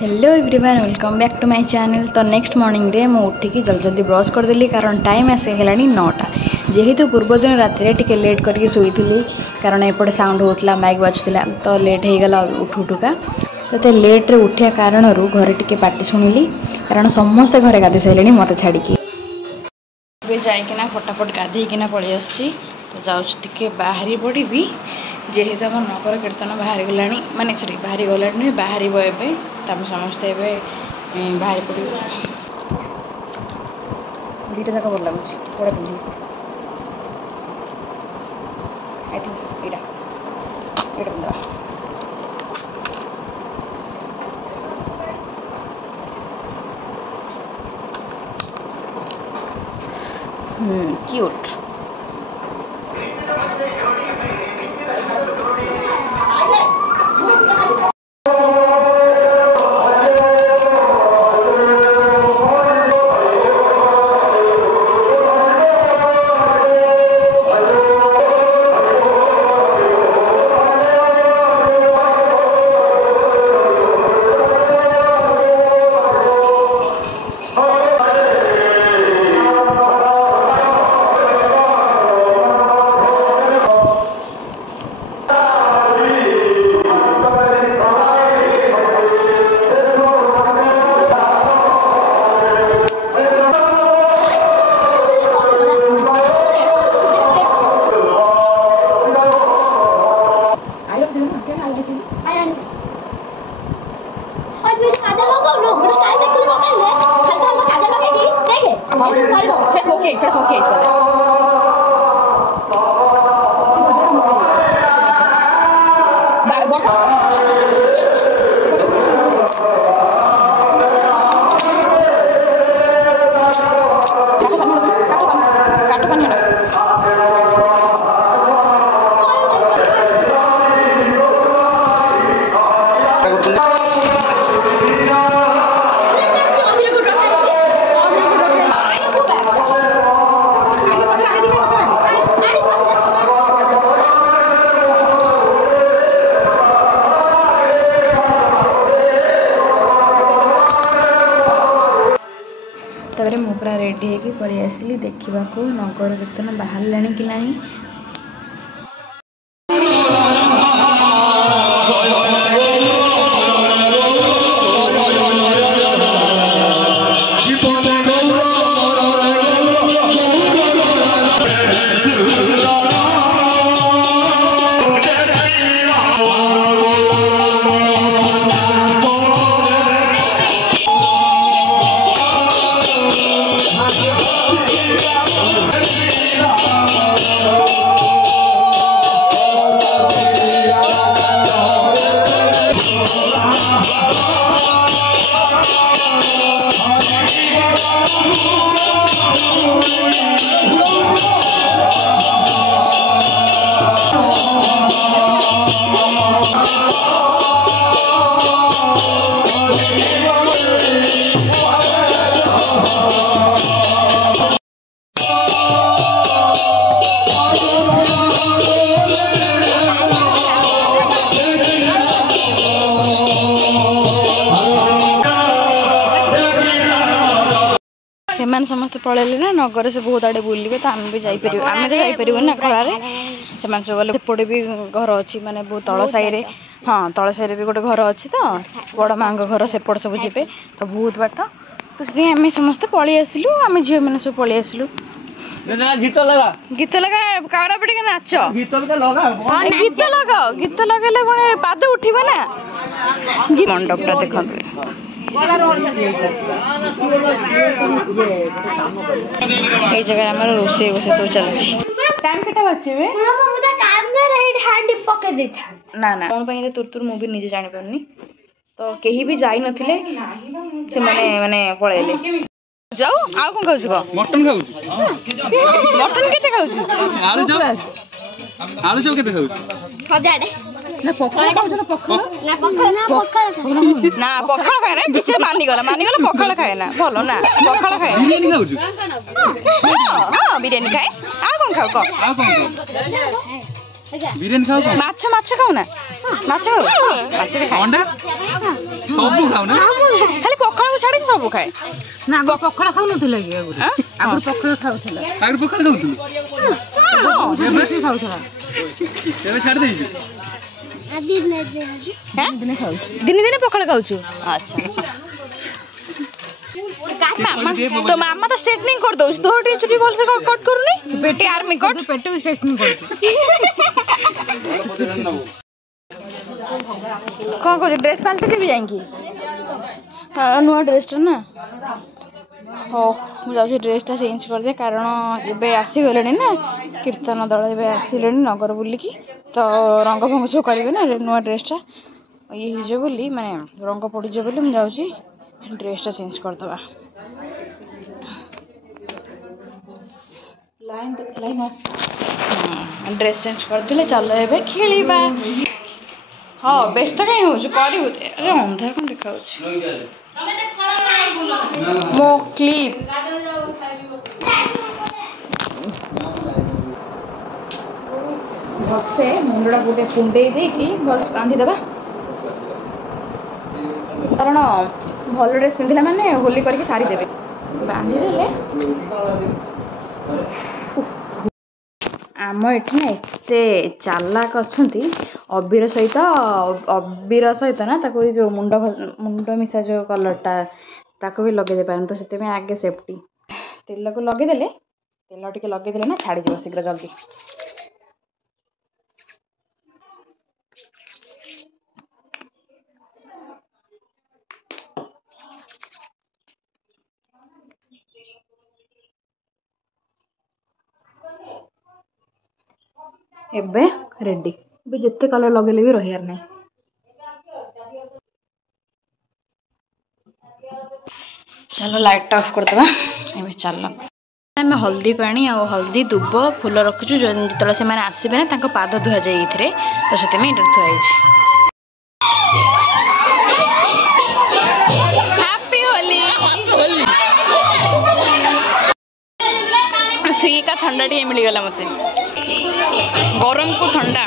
Hello everyone welcome back to my channel. तो next morning रे मैं उठिकी जल्दी जल्दी ब्रश करदेली कारण टाइम आसीगलानी 9टा। जेहेतु पूर्व दिन राति टिके लेट करके शोई कारण एपटे साउंड होता माइक बाजुला तो लेट हो गला उठुका। तो लेट्रे उठा कारण घरे टिके पार्टी शुणिली कारण समस्ते घरे गाधे सारे मत छाड़ी जाइकिना फटाफट गाधेकिना पलि आसी। तो जाऊँ बाहरी पड़ी जेहेतु आम नगर कीर्तन बाहरी गला माने सरी बाहरी गला नुहे बाहर एवं तम समस्ते बाहरी पड़ दुईटा जाक भल लगुच कौड़ा पिंधि आई थिंक यहाँ पिंधा क्यूट। तापर मु पूरा रेडी होगी पलि आसली देखा नगर कीर्तन बाहर कि नहीं। सेमान समस्त पलैले ना नगर से बहुत आड़े बुलिबे तो आम भी जापर आम तो जापर ना खरार से गले सेपटे भी घर अच्छी माने बहुत तल साई हाँ तल साई भी गोटे घर अच्छी तो बड़ माँ घर सेपट सब जी तो बहुत बाट तो आम समस्ते पलि आसलु आम झील मैंने सब पलि आसलु। गीत लगा कारा पड़ के नाच गीत लगाओ गीत लगाले पुणी पाद उठे ना मंडपटा देखते ये जगह आम रोसे बोसे सब चलती टाइम केटा बचे ना ना कौन तुरतुर मुझे निजे जानी पारनी तो कहीं भी जाई नथिले से माने पळेले जाऊ आ कोन खाऊ मटन खाऊ मटन केते खाऊ आलू चप केते खाऊ हजार ना पखाल खाऊ ना पखाल ना पखाल खाए ना पीछे मानी गला पखाल खाए ना भलो ना पखाल खाए बिरयानी खाऊ हां बिरयानी खाए आ कोन खाऊ आ कोन बिरयानी खाऊ माछ खाऊ ना माछ खाऊ माछ भी खाए अंडा ସବୁ ଖାଉ ନା ଖାଲି ପଖାଳକୁ ଛାଡି ସବୁ ଖାଏ ନା ଆଗ ପଖାଳ ଖାଉନଥିଲା କି ଆଗରୁ ପଖାଳ ଖାଉଥିଲା ଆଗରୁ ପଖାଳ ଖାଉଥିଲୁ ଖାଉଥିଲା ଏବେ ଛାଡ଼ି ଦେଇଛୁ ଦିନେ ଖାଉଛି ଦିନେ ଦିନେ ପଖାଳ ଖାଉଛୁ ଆଚ୍ଛା तो मामा तो स्ट्रेटनिंग कर दउछ तो टी चुटी बोल से कट करूनी बेटे आर्मी कट पेट भी स्ट्रेटनिंग करछु कौन को ड्रेस पालते भी जाएंगी नुआ ड्रेस ना हो मु जाउछि ड्रेस टा चेंज कर दे कारण एबे आसी गलेनी ना कीर्तन दल एबे आसिलेनी नगर बुली की तो रंग भंग सब करिवे ना नुआ ड्रेस टा ये जे बोली माने रंग पड़ी जे बोली मु जाउछि ड्रेस टा चेंज कर दवा लाइन ड्रेस चेंज कर दिले चलो एबे खेलिबा हाँ व्यस्त कहीं हो करू अरे अंधार कौन देखा मो क्लिप भलसे मुंडा गोटे कुंडे भल बांधिदेवा कारण भल ड्रेस पिंधिला माने होली करके सारी देवे बांधिदेले आम एठी ना एते चालाक अच्छी अबीर सहित ना ताको जो मुंड मिसा जो कलरटा ताको भी लगे पारन तो से आगे सेफ्टी तेल को लगेदेले तेल टिके लगेदेले ना छाड़ी जाव शीघ्र जल्दी एबे रेडी एबे जिते कलर लगेले भी रहियार नहीं चलो लाइट ऑफ कर दबा एबे चलो आम हल्दी पानी आ हल्दी दुब फूल रखुचु जो से मैंने आसबे ना तांको पाद धुआ जाए तो से थुआई हैप्पी होली फ्री का ठंडा टी मिलगला मत गरम को ठंडा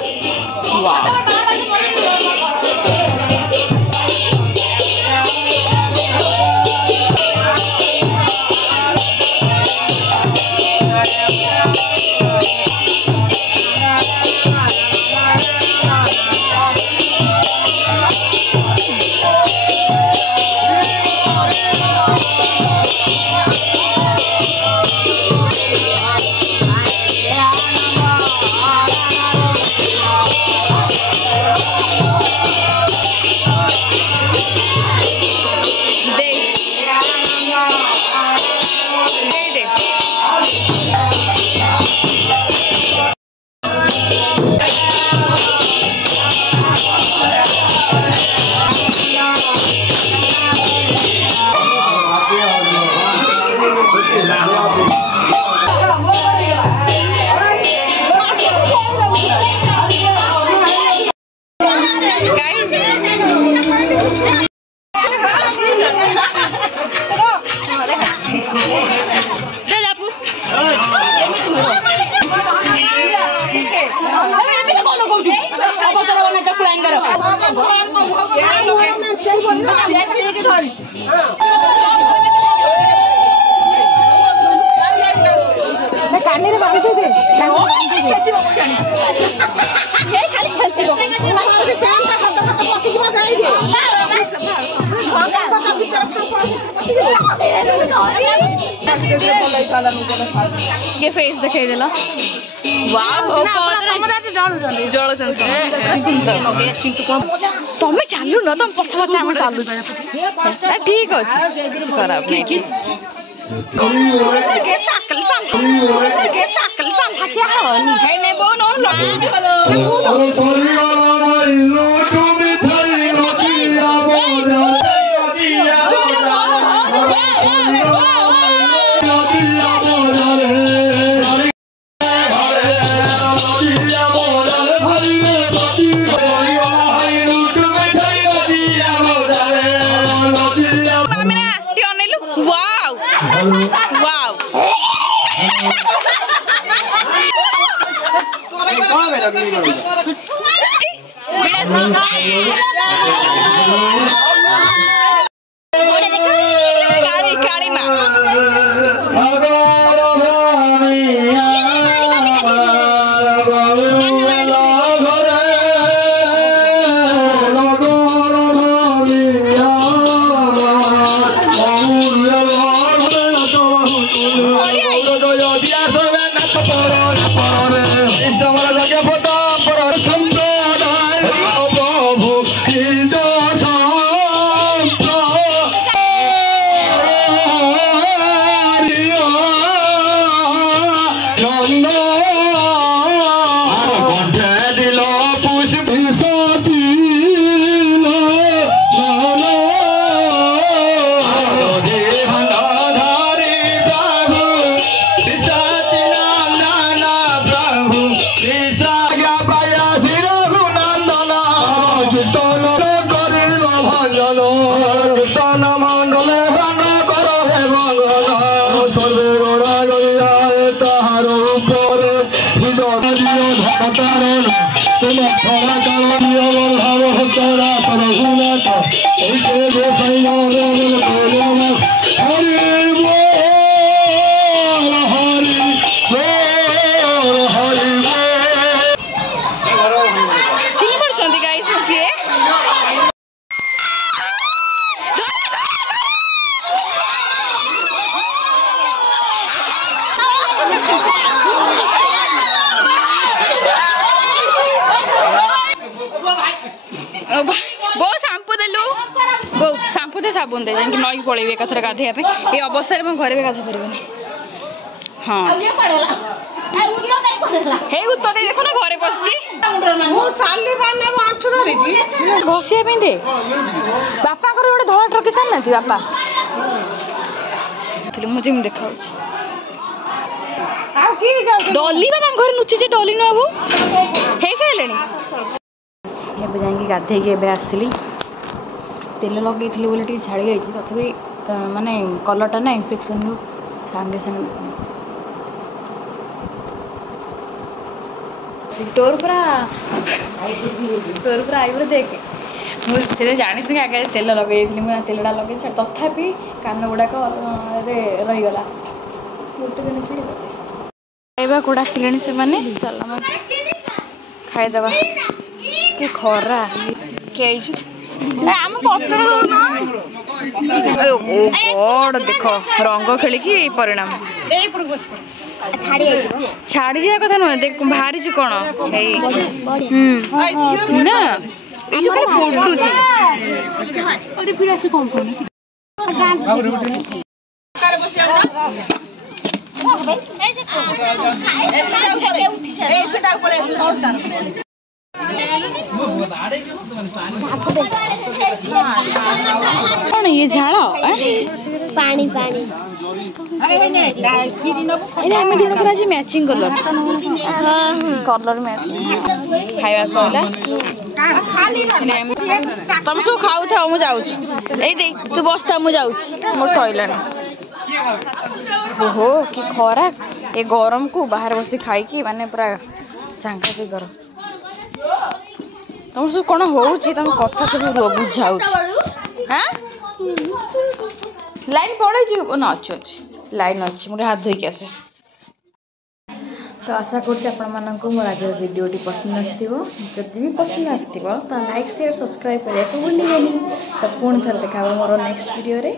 ये फेस दिखाई देला तमें चालू न तुम पछ पछ हम चालू ठीक अच्छे खराब नहीं काली काली माँ बो शैम्पू देलु बो शैम्पू दे साबुन दे जान नई पळेबे एकथर गाधे पे ए अवस्था रे म घरे भी गाधे परबेनी हां हे उत्तर दे देखो ना घरे बसची ମୁଁ ଚାଲି ପାରୁନି ମୁଁ ଆଣ୍ଠୁ ଧରିଛି घसिया पिंदे बापा कर गोटे धଳା ट्रक सार नाथि बापा थले मुझे हम देखाउ ଆଉ କିଏ ଯାଉଛି डॉली बा घर नुची जे डॉली न बाबू हे साइलेनी ଏବେ ଯାଇକି ଗାଧେଇକି ଏବେ ଆସିଲି ତେଲ ଲଗେଇଥିଲି ବୋଲି ଟିକେ ଛାଡ଼ି ଯାଇଛି ତଥାପି ମାନେ କଲର୍ଟା ନା ଇନଫେକ୍ସନ୍ରୁ ସାଙ୍ଗେ ସାଙ୍ଗେ ତୋର ପୁରା ଆଇବ୍ରୋ ଦେଖେ ମୁଁ ସେ ଜାଣିଥିଲି ଆଗେ ତେଲ ଲଗେଇ ଦେଇଥିଲି ମୁଁ ତେଲଟା ଲଗେଇ ତଥାପି କାନ ଗୁଡ଼ାକ ରହିଗଲା ଗୋଟେ ଦିନ ଛାଡ଼ି ବସେ ଖାଇବା କୁଡ଼ା କିଲେଣି ସେମାନେ ଚାଲ ଖାଇଦେବା कि खरा आम पत्र दौन ओ गॉड देख रंग खेल परिणाम छाड़ी जाए कथा नुह देख बाहरी कौन ना कौन ये झाड़ पानी पानी आम जनकर आज मैचिंग कलर कलर मैचिंग खाଇବା सैला तुम सब खाऊ था मु जाऊँ तू बसता मु जाऊँ मोर सैला ओहो कि खरा ए गरम को बाहर बसी खाई माने पूरा सांघातिक गरम तुम सब कौन हो तुम कथा सब बुझाऊ हाँ लाइन पड़े ना अच्छी अच्छी लाइन अच्छी मुझे हाथ धोईक आसे तो आशा करूँ मोर आज भिडियोटी पसंद आसो जदि भी पसंद आसो तो लाइक शेयर सब्सक्राइब करने को भूलिए तो पुणी थे देखा मोर नेक्स्ट वीडियो रे।